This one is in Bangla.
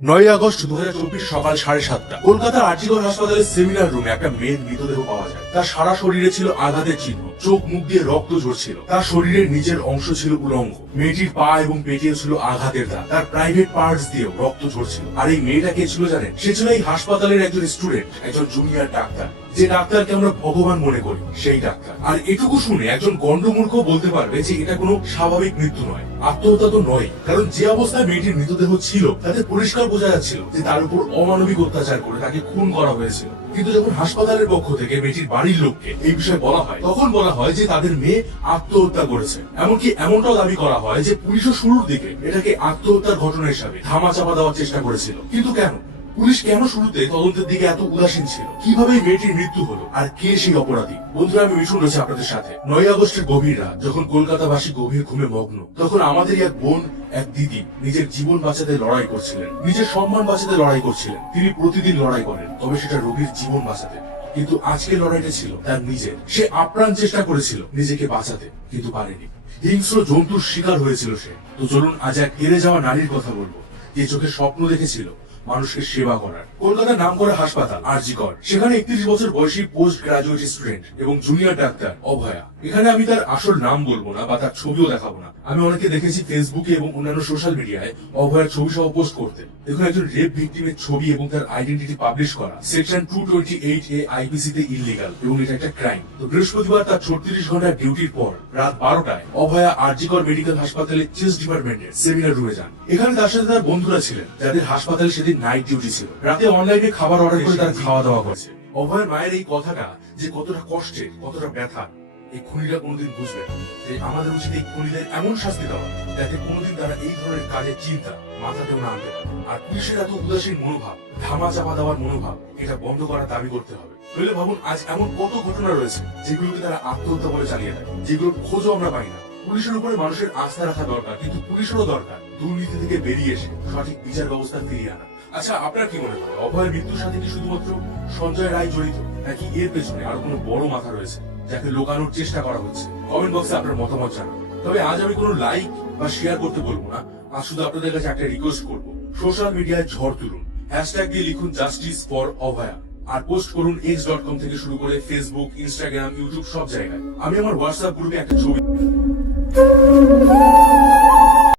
9 আগস্ট 2024 সকাল 7:30 কলকাতার আরজিকর হাসপাতালের সেমিনার রুমে একটা মেয়ের মৃতদেহ পাওয়া যায়। তার সারা শরীরে ছিল আঘাতের চিহ্ন, চোখ মুখ দিয়ে রক্ত ঝরছিল, তার শরীরের নিচের অংশ ছিল উলঙ্গ, মেয়েটির পা এবং পেটেও ছিল আঘাতের দাগ, তার প্রাইভেট পার্টস দিয়েও রক্ত ঝরছিল। আর এই মেয়েটা কে ছিল জানেন? সে ছিল এই হাসপাতালের একজন স্টুডেন্ট, একজন জুনিয়র ডাক্তার, যে ডাক্তারকে আমরা ভগবান মনে করি সেই ডাক্তার। আর এটুকু শুনে একজন গন্ডমূর্খ বলতে পারবে যে এটা কোনো স্বাভাবিক মৃত্যু নয়, আত্মহত্যা তো নয়, কারণ যে অবস্থায় মেয়েটির মৃতদেহ ছিল তাতে পরিষ্কার বোঝা যাচ্ছিল যে তার উপর অমানবিক অত্যাচার করে তাকে খুন করা হয়েছিল। কিন্তু যখন হাসপাতালের পক্ষ থেকে মেয়েটির বাড়ির লোককে এই বিষয়ে বলা হয়, তখন বলা হয় যে তাদের মেয়ে আত্মহত্যা করেছে। এমনকি এমনটাও দাবি করা হয় যে পুলিশও শুরুর দিকে এটাকে আত্মহত্যার ঘটনা হিসাবে ধামাচাপা দেওয়ার চেষ্টা করেছিল। কিন্তু কেন পুলিশ কেন শুরুতে তদন্তের দিকে এত উদাসীন ছিল? কিভাবে মেয়েটির মৃত্যু হলো আর কে সেই অপরাধী? বন্ধুরা, আমি মিঠুন রয়েছে আপনাদের সাথে। 9 আগস্টের গভীর রাত, যখন কলকাতাবাসী গভীর ঘুমে মগ্ন, তখন আমাদের এক বোন, এক দিদি নিজের জীবন বাঁচাতে লড়াই করছিলেন, নিজের সম্মান বাঁচাতে লড়াই করছিলেন। তিনি প্রতিদিন লড়াই করেন, তবে সেটা রোগীর জীবন বাঁচাতে। কিন্তু আজকের লড়াইটা ছিল তার নিজের। সে আপ্রাণ চেষ্টা করেছিল নিজেকে বাঁচাতে, কিন্তু পারেনি। হিংস্র জন্তুর শিকার হয়েছিল সে। তো চলুন আজ এক হেরে যাওয়া নারীর কথা বলবো, যে চোখে স্বপ্ন দেখেছিল মানুষকে সেবা করার। কলকাতার নাম করা হাসপাতাল আরজিকর, সেখানে 31 বছর বয়সী পোস্ট গ্রাজুয়েট স্টুডেন্ট এবং জুনিয়র ডাক্তার অভয়া। এখানে আমি তার আসল নাম বলবো না বা তার ছবিও দেখাবো না। আমি অনেকে দেখেছি ফেসবুকে এবং অন্যান্য সোশ্যাল মিডিয়ায় অভয়ার ছবি সহ পোস্ট করতে। দেখুন, একজন রেপ ভিকটিমের ছবি এবং তার আইডেন্টিটি পাবলিশ করা সেকশন 228A আইপিসি তে ইললিগাল এবং এটা একটা ক্রাইম। তো বৃহস্পতিবার তার 36 ঘন্টার ডিউটির পর রাত 12টায় অভয়া আরজিকর মেডিকেল হাসপাতালের চেস্ট ডিপার্টমেন্টের সেমিনার রুমে যান। এখানে তার সাথে তার বন্ধুরা ছিলেন, যাদের হাসপাতালে সেদিন নাইট ডিউটি ছিল। রাতে অনলাইনে খাবার অর্ডার করে তারা খাওয়া দাওয়া করছে। অভয়ের মায়ের এই কথাটা যে কতটা কষ্টের, কতটা ব্যথা, এই খুনিরা কোনোদিন বুঝবে না। যে আমাদের উচিত এই খুনিদের এমন শাস্তি দেওয়া যাতে কোনোদিন তারা এই ধরনের কাজের চিন্তা মাথাতেও না আনতে পারে। আর পুলিশের এত উদাসীন মনোভাব, ধামা চাপা দেওয়ার মনোভাব, এটা বন্ধ করার দাবি করতে হবে। নইলে ভাবুন, আজ এমন কত ঘটনা রয়েছে যেগুলোকে তারা আত্মহত্যা বলে চালিয়ে দেয়, যেগুলোর খোঁজও আমরা পাই না। পুলিশের উপরে মানুষের আস্থা রাখা দরকার, কিন্তু পুলিশেরও দরকার দুর্নীতি থেকে বেরিয়ে এসে সঠিক বিচার ব্যবস্থা ফিরিয়ে আনা। আচ্ছা, আপনার কি মনে হয়, অভয়ের মৃত্যুর সাথে কি শুধুমাত্র সঞ্জয় রায় জড়িত, নাকি এর পেছনে আরো কোনো বড় মাথা রয়েছে যাকে লোকানোর চেষ্টা করা হচ্ছে? কমেন্ট বক্সে আপনার মতামত জানান। তবে আজ আমি কোনো লাইক বা শেয়ার করতে বলবো না, আর শুধু আপনাদের কাছে একটা রিকোয়েস্ট করবো, সোশ্যাল মিডিয়ায় ঝড় তুলুন, হ্যাশট্যাগ দিয়ে লিখুন জাস্টিস ফর অভয়া, আর পোস্ট করুন x.com থেকে শুরু করে ফেসবুক, ইনস্টাগ্রাম, ইউটিউব সব জায়গায়। আমি আমার হোয়াটসঅ্যাপ গ্রুপে একটা ছবি